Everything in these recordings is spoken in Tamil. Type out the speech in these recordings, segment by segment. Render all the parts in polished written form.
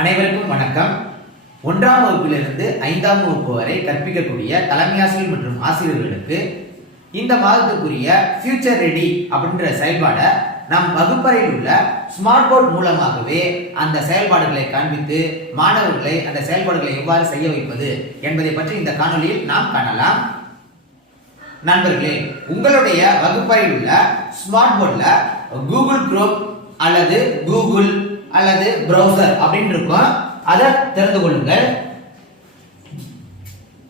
அனைவருக்கும் வணக்கம். 1ஆம் வகுப்பிலிருந்து 5ஆம் வகுப்பு வரை கற்பிக்கக்கூடிய தலைமை ஆசிரியர் மற்றும் ஆசிரியர்களுக்கு இந்த மாதத்துக்குரிய ஃபியூச்சர் ரெடி அப்படின்ற செயல்பாடை நம் வகுப்பறையில் உள்ள ஸ்மார்ட் போர்ட் மூலமாகவே அந்த செயல்பாடுகளை காண்பித்து மாணவர்களை அந்த செயல்பாடுகளை எவ்வாறு செய்ய வைப்பது என்பதை பற்றி இந்த காணொலியில் நாம் காணலாம். நண்பர்களே, உங்களுடைய வகுப்பறையில் உள்ள ஸ்மார்ட் போர்டில் கூகுள் குரோம் அல்லது கூகுள் அல்லது பிரவுசர் அப்படின்னு இருக்கும். அதை திறந்து கொள்ளுங்கள்.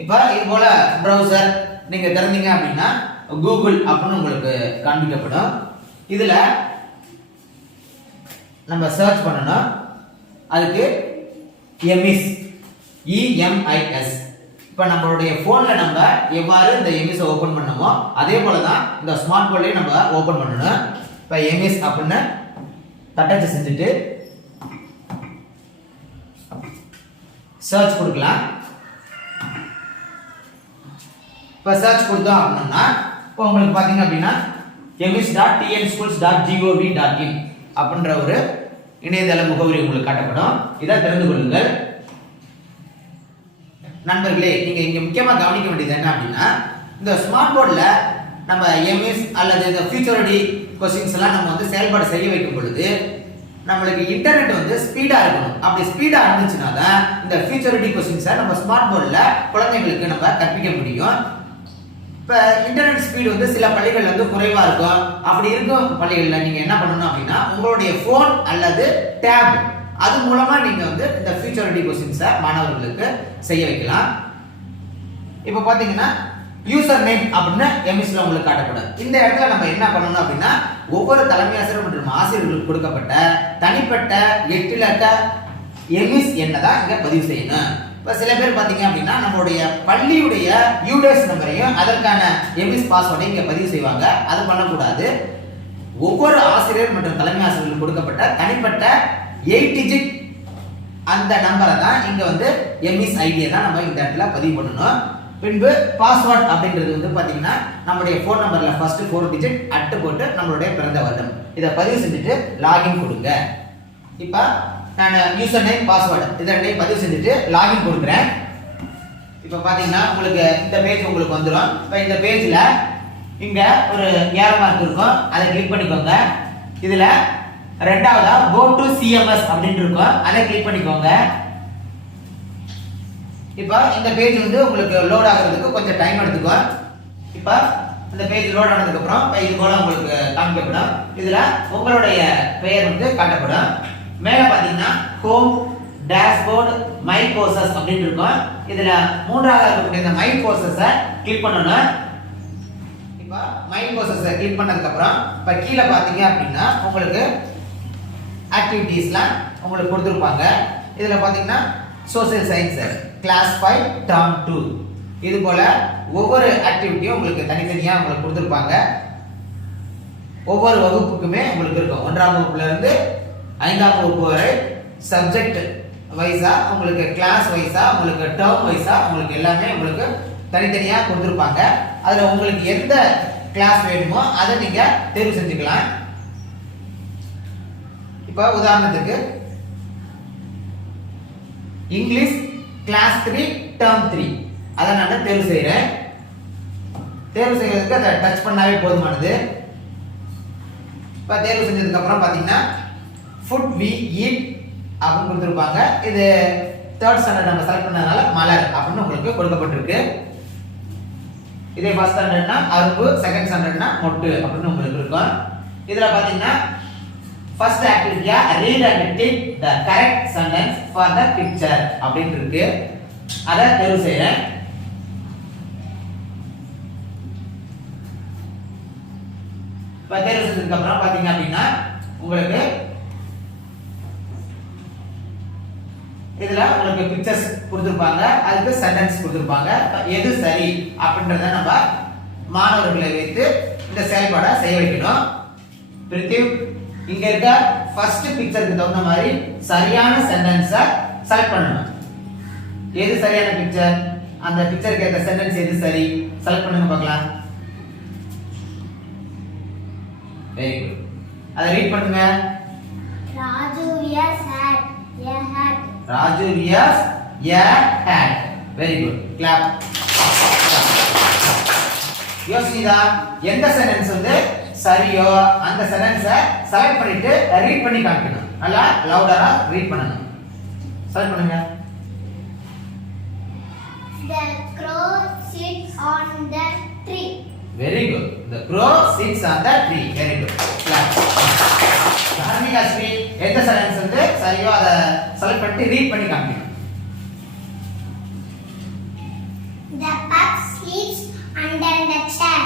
இப்போ இது போல பிரவுசர் நீங்க திறந்தீங்க அப்படின்னா கூகுள் அப்படின்னு உங்களுக்கு காண்பிக்கப்படும். இதுல நம்ம சர்ச் பண்ணணும். அதுக்கு எம்இஸ் EMIS. இப்போ நம்மளுடைய போன்ல நம்ம எவ்வாறு இந்த எம்இஸ் ஓபன் பண்ணோமோ அதே போல தான் இந்த ஸ்மார்ட் போர்ட்லயே நம்ம ஓபன் பண்ணணும். இப்போ எம்இஸ் அப்படின்னு தட்டச்சு செஞ்சுட்டு சர்ச் கொடுக்கலாம். இப்போ சர்ச் கொடுத்தோம் அப்படின்னா இப்போ உங்களுக்கு பார்த்தீங்க அப்படின்னா emis.tnschools.gov.in அப்படின்ற ஒரு இணையதள முகவரி உங்களுக்கு காட்டப்படும். இதை தெரிந்து கொள்ளுங்கள். நண்பர்களே, நீங்க இங்க முக்கியமா கவனிக்க வேண்டியது என்ன அப்படின்னா, இந்த ஸ்மார்ட் போர்ட்ல நம்ம எம்எஸ் அல்லது இந்த ஃபியூச்சர் ரெடி கொஸ்டின்ஸ் எல்லாம் நம்ம வந்து செயல்பாடு செய்ய வைக்கும் பொழுது நம்மளுக்கு இன்டர்நெட் வந்து ஸ்பீடா இருக்கணும். அப்படி ஸ்பீடா இருந்துச்சுன்னா தான் இந்த ஃபியூச்சர் ரெடி கொஸ்டின்ஸை நம்ம ஸ்மார்ட் போர்ட்ல குழந்தைங்களுக்கு நம்ம கற்பிக்க முடியும். இப்ப இன்டர்நெட் ஸ்பீடு வந்து சில பள்ளிகள் வந்து குறைவா இருக்கும். அப்படி இருக்கும் பள்ளிகளில் நீங்க என்ன பண்ணணும் அப்படின்னா உங்களுடைய போன் அல்லது டேப் அது மூலமா நீங்க வந்து இந்த ஃபியூச்சர் ரெடி கொஸ்டின்ஸை மாணவர்களுக்கு செய்ய வைக்கலாம். இப்போ பாத்தீங்கன்னா யூசர் நேம் அப்படின்னு எம்எஸ்ல உங்களுக்கு காட்டப்படும். இந்த இடத்துல நம்ம என்ன பண்ணணும் அப்படின்னா ஒவ்வொரு தலைமை ஆசிரியர் மற்றும் ஆசிரியர்களுக்கு கொடுக்கப்பட்ட தனிப்பட்ட 8 இலக்க எம்எஸ் எண்ணை தான் இங்க பதிவு செய்யணும். இப்போ சில பேர் பாத்தீங்க அப்படின்னா நம்மளுடைய பள்ளியுடைய யூடேஸ் நம்பரையும் அதற்கான எம்எஸ் பாஸ்வேர்டையும் இங்க பதிவு செய்வாங்க. அது பண்ணக்கூடாது. ஒவ்வொரு ஆசிரியர் மற்றும் தலைமை ஆசிரியர்களுக்கு கொடுக்கப்பட்ட தனிப்பட்ட 8 டிஜிட் அந்த நம்பரை தான் இங்க வந்து எம்எஸ் ஐடியை தான் நம்ம இந்த இடத்துல பதிவு பண்ணணும். பின்பு பாஸ்வேர்ட் அப்படின்றது வந்து பாத்தீங்கன்னா நம்மளுடைய போன் நம்பர்ல ஃபர்ஸ்ட் 4 டிஜிட் அட்டு போட்டு நம்மளுடைய பிறந்த வருடம் இதை பதிவு செஞ்சுட்டு லாகின் கொடுங்க. இப்போ நான் யூசர் நேம் பாஸ்வேர்டு இதை ரெண்டையும் பதிவு செஞ்சுட்டு லாகின் கொடுக்குறேன். இப்போ பாத்தீங்கன்னா உங்களுக்கு இந்த பேஜ் உங்களுக்கு வந்துடும். இப்போ இந்த பேஜ்ல இங்க ஒரு ஏரோ மார்க் இருக்கும். அதை கிளிக் பண்ணிக்கோங்க. இதுல ரெண்டாவதா go to CMS அப்படின்னு இருக்கும். அதை கிளிக் பண்ணிக்கோங்க. இப்போ இந்த பேஜ் வந்து உங்களுக்கு லோட் ஆகிறதுக்கு கொஞ்சம் டைம் எடுத்துக்கும். இப்போ இந்த பேஜ் லோட் ஆனதுக்கு அப்புறம் இது போல உங்களுக்கு காமிக்கப்படும். இதுல உங்களுடைய பெயர் வந்து காட்டப்படும். மேல பாத்தீங்கன்னா ஹோம் டேஷ்போர்ட் மை கோர்சஸ் அப்படின்னு இருக்கும். இதுல மூன்றாவதா இருக்கக்கூடிய இந்த மை கோர்சஸை கிளிக் பண்ணணும். இப்போ மை கோர்சஸை கிளிக் பண்ணதுக்கு அப்புறம் இப்போ கீழே பாத்தீங்க அப்படின்னா உங்களுக்கு ஆக்டிவிட்டீஸ்லாம் உங்களுக்கு கொடுத்துருப்பாங்க. இதுல பாத்தீங்கன்னா சோசியல் சயின்ஸ் கிளாஸ் 5 டர்ம் 2 இது போல ஒவ்வொரு ஆக்டிவிட்டியும் உங்களுக்கு தனித்தனியா உங்களுக்கு கொடுத்துருப்பாங்க. ஒவ்வொரு வகுப்புக்குமே உங்களுக்கு இருக்கும். 1ஆம் வகுப்புல இருந்து 5ஆம் வகுப்பு வரை சப்ஜெக்ட் வைஸா உங்களுக்கு கிளாஸ் வைஸா உங்களுக்கு டர்ம் வைஸா உங்களுக்கு எல்லாமே உங்களுக்கு தனித்தனியா கொடுத்துருப்பாங்க. அதுல உங்களுக்கு எந்த கிளாஸ் வேணுமோ அதை நீங்க தேர்வு செஞ்சுக்கலாம். இப்போ உதாரணத்துக்கு இங்கிலீஷ் கிளாஸ் 3 டர்ம் 3 அதை நான் தேர்வு செய்கிறேன். தேர்வு செய்யறதுக்கு அதை டச் பண்ணாவே போதுமானது. இப்போ தேர்வு செஞ்சதுக்கு அப்புறம் பார்த்தீங்கன்னா ஃபுட் வி ஈட் அப்படின்னு கொடுத்துருப்பாங்க. இது 3rd ஸ்டாண்டர்ட் நம்ம செலக்ட் பண்ணதுனால மலர் அப்படின்னு உங்களுக்கு கொடுக்கப்பட்டிருக்கு. இதே 1st ஸ்டாண்டர்ட்னா அரும்பு, 2nd ஸ்டாண்டர்ட்னா மொட்டு அப்படின்னு உங்களுக்கு இருக்கும். இதில் பார்த்தீங்கன்னா first activity read and tick the correct sentence for the picture அப்படினு இருக்கு. அத தேர்வு செய்றேன். தேர்வு செஞ்சதுக்கு அப்புறம் பாத்தீங்க அப்படின்னா உங்களுக்கு இதுல உங்களுக்கு பிக்சர்ஸ் கொடுத்திருப்பாங்க. அதுக்கு சென்டென்ஸ் கொடுத்திருப்பாங்க. எது சரி அப்படின்றத நம்ம மாணவர்களை வைத்து இந்த செயல்பாடை செய்ய வைக்கணும். பிரித்திவ் இங்க இருக்க ஃபர்ஸ்ட் பிக்சருக்கு தகுந்த மாதிரி சரியான சென்டென்ஸை செலக்ட் பண்ணணும். எது சரியான பிக்சர், அந்த பிக்சருக்கு ஏற்ற சென்டென்ஸ் எது சரி செலக்ட் பண்ணுங்க பார்க்கலாம். Very good. அதை ரீட் பண்ணுங்க. Raju wears hat, a hat. Raju wears a hat. Very good. Clap. யோசிதா எந்த சென்டென்ஸ் வந்து சரியோ அந்த சென்டென்ஸை செலக்ட் பண்ணிட்டு ரீட் பண்ணி காமிக்கணும். அல்ல லவுடரா ரீட் பண்ணணும். செலக்ட் பண்ணுங்க. The crow sits on the tree. Very good. The crow sits on the tree. Very good. Clap. Harmika Sri எந்த சென்டென்ஸ் வந்து சரியோ அத செலக்ட் பண்ணிட்டு ரீட் பண்ணி காமிக்கணும். The pup sleeps under the chair.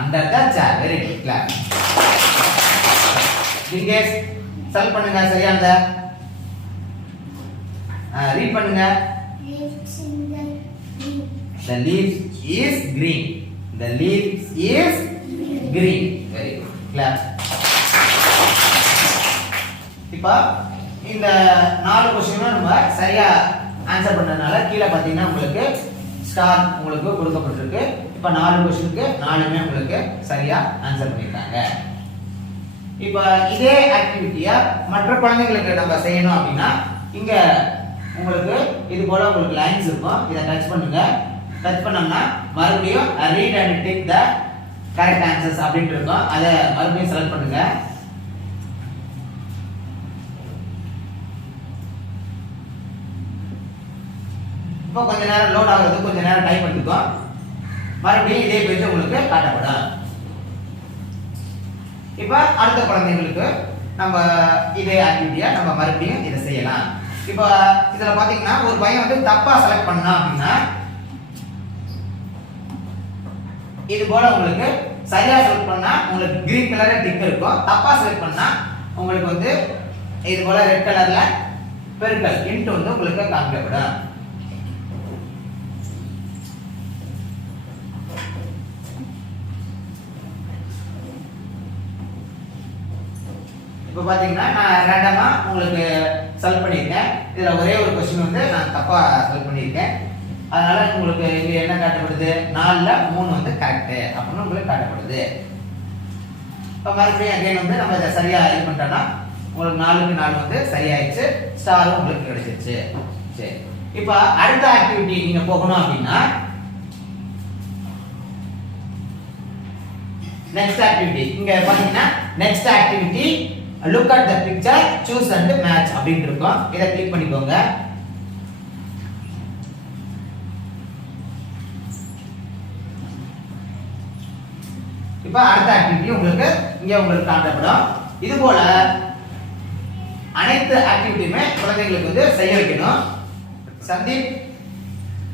Under the chair. Very good. Clap. Dingesh select பண்ணுங்க சரியானத. ரீட் பண்ணுங்க. Leaves in the green. The leaves is green. The leaves is green. Very good. Clap. இப்போ இந்த 4 क्वेश्चனும் நம்ம சரியா ஆன்சர் பண்ணனால கீழ பாத்தீங்கன்னா உங்களுக்கு ஸ்டார் உங்களுக்கு கொடுக்கப்பட்டிருக்கு. இப்போ 4 क्वेश्चனுக்கு 4மே உங்களுக்கு சரியா ஆன்சர் பண்ணிருக்காங்க. இப்போ இதே ஆக்டிவிட்டியா மற்ற குழந்தைகளுக்கு நம்ம செய்யணும் அப்படினா இங்க உங்களுக்கு இது போல உங்களுக்கு லைன்ஸ் இருக்கும். இத டச் பண்ணுங்க. டச் பண்ணோம்னா மறுபடியும் read and tick the correct answers அப்படினு இருக்கும். அத மறுபடியும் செலக்ட் பண்ணுங்க. இப்போ கொஞ்ச நேரம் லோட் ஆகுறது கொஞ்ச நேரம் டைம் எடுத்துக்கும். மறுபடியும் இதே பேஜ் உங்களுக்கு காட்டப்படும். இப்போ அடுத்த குழந்தைகளுக்கு நம்ம இதே ஆக்டிவிட்டியா நம்ம மறுபடியும் இத செய்யலாம். இப்போ இதல பாத்தீங்கன்னா ஒரு பையன் வந்து தப்பா செலக்ட் பண்ணா அப்படினா இது போல உங்களுக்கு சரியா செலக்ட் பண்ணா உங்களுக்கு கிரீன் கலர்ல டிக் இருக்கும். தப்பா செலக்ட் பண்ணா உங்களுக்கு வந்து இது போல ரெட் கலர்ல பெருக்கல் இன்ட் வந்து உங்களுக்கு காமிக்கப்படும். இப்போ பாத்தீங்கன்னா நான் ரேண்டமா உங்களுக்கு செலக்ட் பண்ணிருக்கேன். இதுல ஒரே ஒரு क्वेश्चन வந்து நான் தப்பா செலக்ட் பண்ணிருக்கேன். அதனால உங்களுக்கு இங்க என்ன காட்டப்படுது? 4ல 3 வந்து கரெக்ட் அப்படினு உங்களுக்கு காட்டப்படுது. இப்போ மறுபடியும் அகைன் வந்து நம்ம இத சரியா இது பண்ணிட்டோம்னா உங்களுக்கு 4க்கு 4 வந்து சரியாயிடுச்சு. ஸ்டாரும் உங்களுக்கு கிடைச்சிருச்சு. சரி. இப்போ அடுத்த ஆக்டிவிட்டி நீங்க போகணும் அப்படினா நெக்ஸ்ட் ஆக்டிவிட்டி இங்க பாத்தீங்கன்னா next activity look at the picture choose and match அப்படினு இருக்கும். இத கிளிக் பண்ணிக்கோங்க. இப்போ அடுத்த ஆக்டிவிட்டி உங்களுக்கு இங்க உங்களுக்கு காட்டப்படும். இது போல அனைத்து ஆக்டிவிட்டியுமே குழந்தைகளுக்கு வந்து செய்ய வைக்கணும். சந்தீப்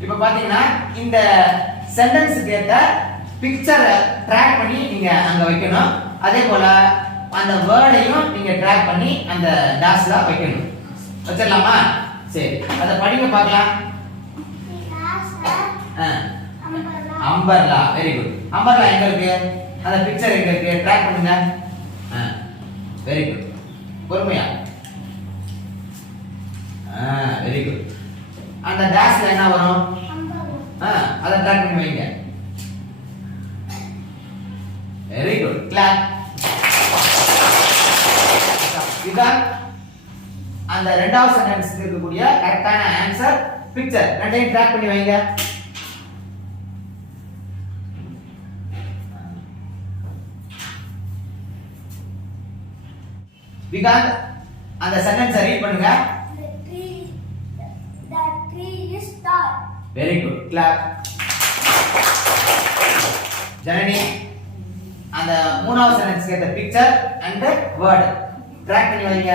இப்போ பாத்தீங்கன்னா இந்த சென்டென்ஸ்க்கு ஏத்த பிக்சரை ட்ராக் பண்ணி நீங்க அங்க வைக்கணும். அதே போல அந்த வேர்டையும் நீங்க ட்ராக் பண்ணி அந்த டாஷ்ல வைக்கணும். வச்சிரலாமா? சரி. அத படிங்க பார்க்கலாம். அம்பர்லா. Very good. அம்பர்லா எங்க இருக்கு? அந்த பிக்சர் எங்க இருக்கு? ட்ராக் பண்ணுங்க. Very good. பொறுமையா. Very good. அந்த டாஷ்ல என்ன வரும்? அத ட்ராக் பண்ணி வைங்க. Very good. கிளாப். இதான் அந்த இரண்டாவது சென்டென்ஸ்க்கு இருக்கக்கூடிய கரெக்ட்டான ஆன்சர் பிக்சர். ரெண்டையும் ட்ராக் பண்ணி வைங்க. விகாந்த் அந்த சென்டென்ஸை ரீட் பண்ணுங்க. The tree is tall. Very good. Clap. Janani அந்த மூணாவது சென்டென்ஸ்க்கு ஏத்த பிக்சர் அண்ட் வேர்ட் ட்ராக் பண்ணி வைங்க.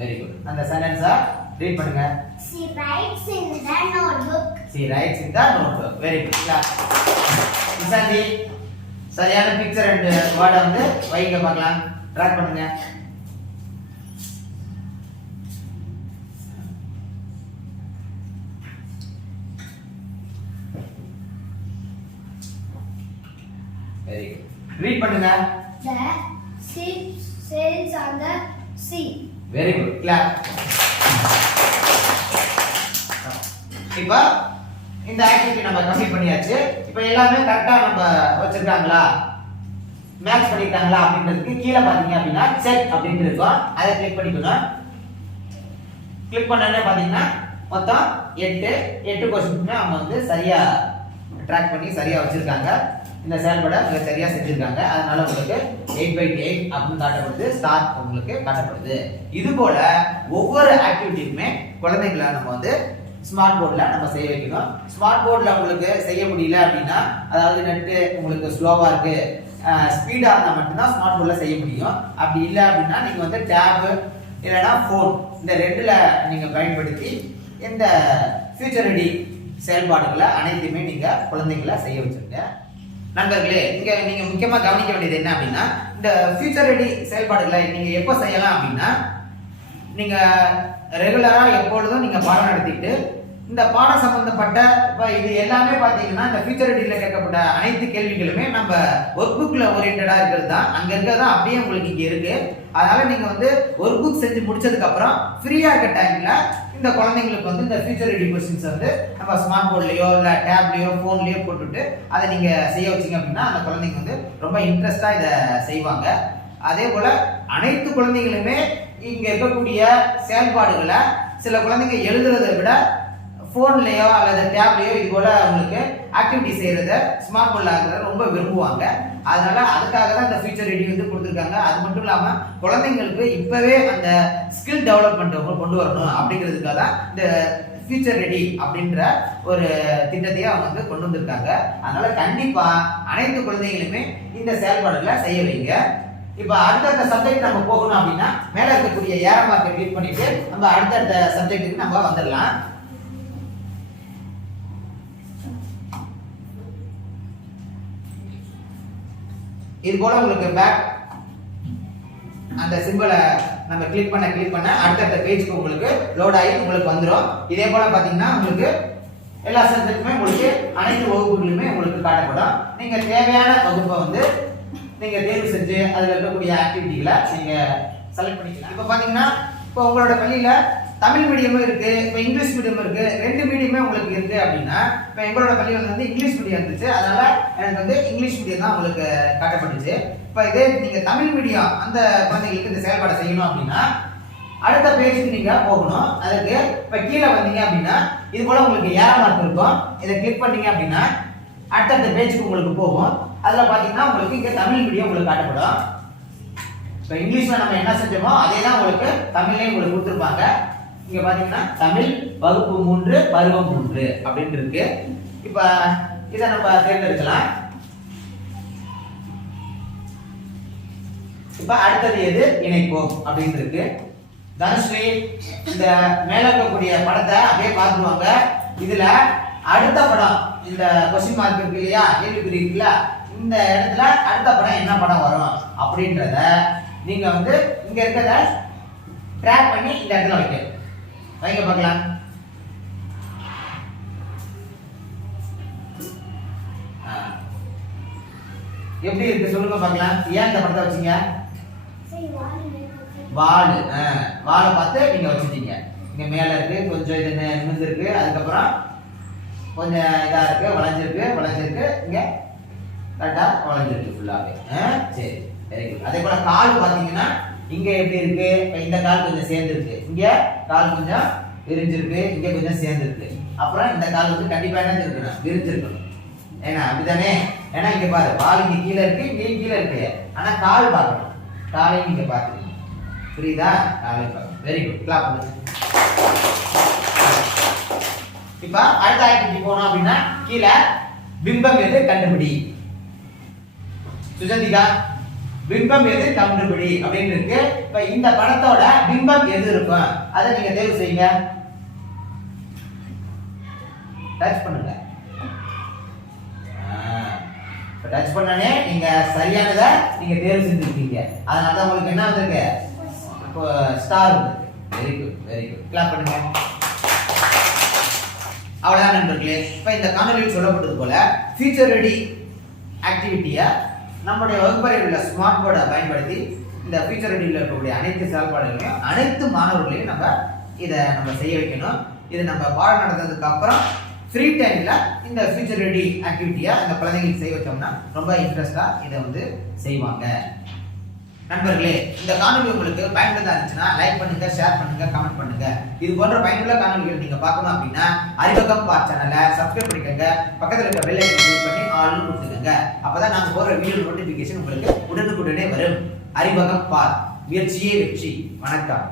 Very good. அந்த சென்டென்ஸை ரீட் பண்ணுங்க. She writes in the notebook. She writes in the notebook. Very good. Clap. இசாந்தி சரியான பிக்சர் அண்ட் வேர்ட் வந்து வைங்க பார்க்கலாம். ட்ராக் பண்ணுங்க. Very good. ரீட் பண்ணுங்க. The ship sails on the sea. Very good. Clap. இப்போ இந்த ஆக்டிவிட்டி நம்ம கம்ப்ளீட் பண்ணியாச்சு. இப்போ எல்லாமே கரெக்டா நம்ம வச்சிருக்காங்களா, மேட்ச் பண்ணிட்டாங்களா அப்படின்றதுக்கு கீழே பாத்தீங்க அப்படின்னா செக் அப்படின்னு இருக்கும். அதை கிளிக் பண்ணிக்கணும். கிளிக் பண்ணனே பாத்தீங்கன்னா மொத்தம் 8 क्वेश्चंस அவங்க வந்து சரியா ட்ராக் பண்ணி சரியா வச்சிருக்காங்க. இந்த செயல்பாடை அவங்க சரியா செஞ்சிருக்காங்க. அதனால உங்களுக்கு 8/8 அப்படின்னு காட்டப்படுது, ஸ்டார் உங்களுக்கு காட்டப்படுது. இது போல ஒவ்வொரு ஆக்டிவிட்டியுமே குழந்தைகளை நம்ம வந்து ஸ்மார்ட் போர்ட்ல நம்ம செய்ய வைக்கணும். ஸ்மார்ட் போர்ட்ல உங்களுக்கு செய்ய முடியல அப்படின்னா, அதாவது நெட் உங்களுக்கு ஸ்லோவா இருக்கு, ஸ்பீடா இருந்தா மட்டும்தான் ஸ்மார்ட் போர்ட்ல செய்ய முடியும். அப்படி இல்லை அப்படின்னா நீங்க வந்து டேப் இல்லைன்னா ஃபோன் இந்த ரெண்டுல நீங்க பயன்படுத்தி இந்த ஃபியூச்சர் ரெடி செயல்பாடுகளை அனைத்துமே நீங்க குழந்தைகளை செய்ய வச்சிருங்க. நண்பர்களே, இங்க நீங்க முக்கியமா கவனிக்க வேண்டியது என்ன அப்படின்னா, இந்த ஃபியூச்சர் ரெடி செயல்பாடுகளை நீங்க எப்போ செய்யலாம் அப்படின்னா, நீங்க ரெகுலரா எப்பொழுதும் நீங்க பாடம் நடத்திட்டு இந்த பாடம் சம்பந்தப்பட்ட இப்ப இது எல்லாமே பாத்தீங்கன்னா இந்த ஃபியூச்சர் ரெடியில கேட்கப்பட்ட அனைத்து கேள்விகளுமே நம்ம ஒர்க் புக்ல ஓரியன்டா இருக்கிறது தான். அங்க இருக்கிறது அப்படியே உங்களுக்கு இங்க இருக்கு. அதனால நீங்க வந்து ஒர்க் புக் செஞ்சு முடிச்சதுக்கு அப்புறம் ஃப்ரீயா இருக்க டைம்ல இந்த குழந்தைங்களுக்கு வந்து இந்த ஃபியூச்சர் ரெடி கொஸ்டின்ஸ் வந்து நம்ம ஸ்மார்ட் போர்ட்லயோ இல்ல டேப்லயோ போன்லயோ போட்டுட்டு அதை நீங்க செய்ய வச்சீங்க அப்படின்னா அந்த குழந்தைங்க வந்து ரொம்ப இன்ட்ரெஸ்டா இதை செய்வாங்க. அதே போல அனைத்து குழந்தைகளுமே இங்க இருக்கக்கூடிய செயல்பாடுகளை சில குழந்தைங்க எழுதுறதை விட போன்லயோ அல்லது டேப்லயோ இது போல அவங்களுக்கு ஆக்டிவிட்டி செய்யறத ஸ்மார்ட் போர்ட்ல ஆகுறத ரொம்ப விரும்புவாங்க. அதனால அதுக்காக தான் இந்த ஃபியூச்சர் ரெடி வந்து கொடுத்துருக்காங்க. அது மட்டும் இல்லாம குழந்தைங்களுக்கு இப்பவே அந்த ஸ்கில் டெவலப்மெண்ட் கொண்டு வரணும் அப்படிங்கிறதுக்காக தான் இந்த ஃபியூச்சர் ரெடி அப்படின்ற ஒரு திட்டத்தையே அவங்க வந்து கொண்டு வந்திருக்காங்க. அதனால கண்டிப்பா அனைத்து குழந்தைகளுமே இந்த செயல்பாடுகளை செய்ய வைங்க. இப்ப அடுத்தடுத்த சப்ஜெக்ட் நம்ம போகணும் அப்படின்னா மேல இருக்கக்கூடிய ஏரோ மார்க்கை கிளிக் பண்ணிட்டு நம்ம அடுத்தடுத்த சப்ஜெக்ட்டுக்கு நம்ம வந்துடலாம். இது போல உங்களுக்கு பேக் அந்த சிம்பிளை நம்ம கிளிக் பண்ண அடுத்த பேஜ்க்கு உங்களுக்கு லோட் ஆகி உங்களுக்கு வந்துடும். இதே போல பாத்தீங்கன்னா உங்களுக்கு எல்லா சப்ஜெக்ட்டுமே உங்களுக்கு அனைத்து வகுப்புகளுமே உங்களுக்கு காட்டப்படும். நீங்க தேவையான வகுப்பை வந்து நீங்க தேர்வு செஞ்சு அதுல இருக்கக்கூடிய ஆக்டிவிட்டிகளை நீங்க செலக்ட் பண்ணிக்கலாம். இப்போ பாத்தீங்கன்னா இப்போ உங்களோட பள்ளியில தமிழ் மீடியமும் இருக்கு, இப்போ இங்கிலீஷ் மீடியமும் இருக்கு, ரெண்டு மீடியமே உங்களுக்கு இருக்கு அப்படின்னா இப்போ எங்களோட பள்ளியில் வந்து இங்கிலீஷ் மீடியம் இருந்துச்சு. அதனால எனக்கு வந்து இங்கிலீஷ் மீடியம் தான் உங்களுக்கு காட்டப்பட்டுச்சு. இப்போ இதே நீங்க தமிழ் மீடியம் அந்த குழந்தைகளுக்கு இந்த செயல்பாடை செய்யணும் அப்படின்னா அடுத்த பேஜுக்கு நீங்க போகணும். அதுக்கு இப்போ கீழே வந்தீங்க அப்படின்னா இது போல உங்களுக்கு ஏரோ மார்க் இருக்கும். இதை கிளிக் பண்ணீங்க அப்படின்னா அடுத்த பேஜுக்கு உங்களுக்கு போகும். அதுல பாத்தீங்கன்னா உங்களுக்கு இங்க தமிழ் மீடியம் உங்களுக்கு காட்டப்படும். இப்போ இங்கிலீஷ்ல நம்ம என்ன செஞ்சோமோ அதே தான் உங்களுக்கு தமிழ்லயும் உங்களுக்கு கொடுத்துருப்பாங்க. இங்க பாத்தீங்கன்னா தமிழ் வகுப்பு 3 பருவம் 3 அப்படின்னு இருக்கு. இப்ப இதை நம்ம தேர்ந்தெடுக்கலாம். இப்ப அடுத்தது எது இணைப்போம் அப்படின்னு இருக்கு. தனுஸ்ரீ இந்த மேல இருக்கக்கூடிய படத்தை அப்படியே பார்த்துருவாங்க. இதுல அடுத்த படம் இந்த கொஸ்டின் மார்க் இருக்கு இல்லையா, கேள்விக்குறி இருக்குல்ல, இந்த இடத்துல அடுத்த படம் என்ன படம் வரும் அப்படின்றத நீங்க வந்து இங்க இருக்கிறத ட்ராக் பண்ணி இந்த இடத்துல வைங்க பார்க்கலாம். எப்படி இருக்கு சொல்லுங்க பார்க்கலாம். ஏன் இந்த படத்தை வச்சீங்க? வால் வாலை பார்த்து நீங்க வச்சுட்டீங்க. இங்க மேல இருக்கு, கொஞ்சம் இது நிமிர்ந்து இருக்கு, அதுக்கப்புறம் கொஞ்சம் இதா இருக்கு, வளைஞ்சிருக்கு, இங்க கரெக்டா வளைஞ்சிருக்கு ஃபுல்லாவே. சரி, வெரி குட். அதே போல கால் பாத்தீங்கன்னா இங்க எப்படி இருக்கு, இந்த கால் கொஞ்சம் சேர்ந்து இருக்கு, இங்க கால் கொஞ்சம் விரிஞ்சிருக்கு, இங்க கொஞ்சம் சேர்ந்து இருக்கு. அப்புறம் இந்த கால் வந்து கண்டிப்பா என்ன இருக்கணும், விரிஞ்சிருக்கணும். ஏன்னா அப்படிதானே? ஏன்னா இங்க பாரு, வால் இங்க கீழே இருக்கு, இங்கேயும் கீழே இருக்கு. ஆனா கால் பார்க்கணும், காலையும் இங்க பாத்துக்கணும். புரியுதா? காலையும் பார்க்கணும். வெரி குட், கிளாப் பண்ணுங்க. இப்ப அடுத்த ஆக்டிவிட்டி போனோம் அப்படின்னா கீழே பிம்பம் எது கண்டுபிடி. சுஜந்திகா, பிம்பம் எது கண்டுபிடி அப்படின்னு இருக்கு. இப்ப இந்த படத்தோட பிம்பம் எது இருக்கும் அதை நீங்க தேர்வு செய்யுங்க. டச் பண்ணுங்க. டச் பண்ணனே நீங்க சரியானதை நீங்க தேர்வு செஞ்சிருக்கீங்க. அதனால தான் உங்களுக்கு என்ன வந்திருக்கு, ஸ்டார் வந்திருக்கு. Very good, very good, clap பண்ணுங்க. அவ்வளவுதான் நண்பர்களே. இப்ப இந்த காணொலியில் சொல்லப்பட்டது போல ஃபியூச்சர் ரெடி ஆக்டிவிட்டியை நம்முடைய வகுப்பறையில் உள்ள ஸ்மார்ட் போர்டை பயன்படுத்தி இந்த ஃபியூச்சர் ரெடியில் இருக்கக்கூடிய அனைத்து செயல்பாடுகளையும் அனைத்து மாணவர்களையும் இதை நம்ம செய்ய வைக்கணும். இது நம்ம பாடம் நடந்ததுக்கு அப்புறம் ஃப்ரீ டைம்ல இந்த ஃபியூச்சர் ரெடி ஆக்டிவிட்டியா இந்த குழந்தைங்களுக்கு செய்ய வச்சோம்னா ரொம்ப இன்ட்ரெஸ்டா இதை வந்து செய்வாங்க. நண்பர்களே, இந்த காணொலி உங்களுக்கு பயனுள்ளதா இருந்துச்சுன்னா லைக் பண்ணுங்க, ஷேர் பண்ணுங்க, கமெண்ட் பண்ணுங்க. இது போன்ற பயனுள்ள காணொலிகள் நீங்க பார்க்கணும் அப்படின்னா அறிவகம் பார் சேனலை சப்ஸ்கிரைப் பண்ணிக்கங்க. பக்கத்துல இருக்க பெல் ஐகானை கிளிக் பண்ணி ஆல் கொடுத்துக்கங்க. அப்பதான் நாங்க போற வீடியோ நோட்டிபிகேஷன் உங்களுக்கு உடனுக்குடனே வரும். அறிவகம் பார், முயற்சியே வெற்றி. வணக்கம்.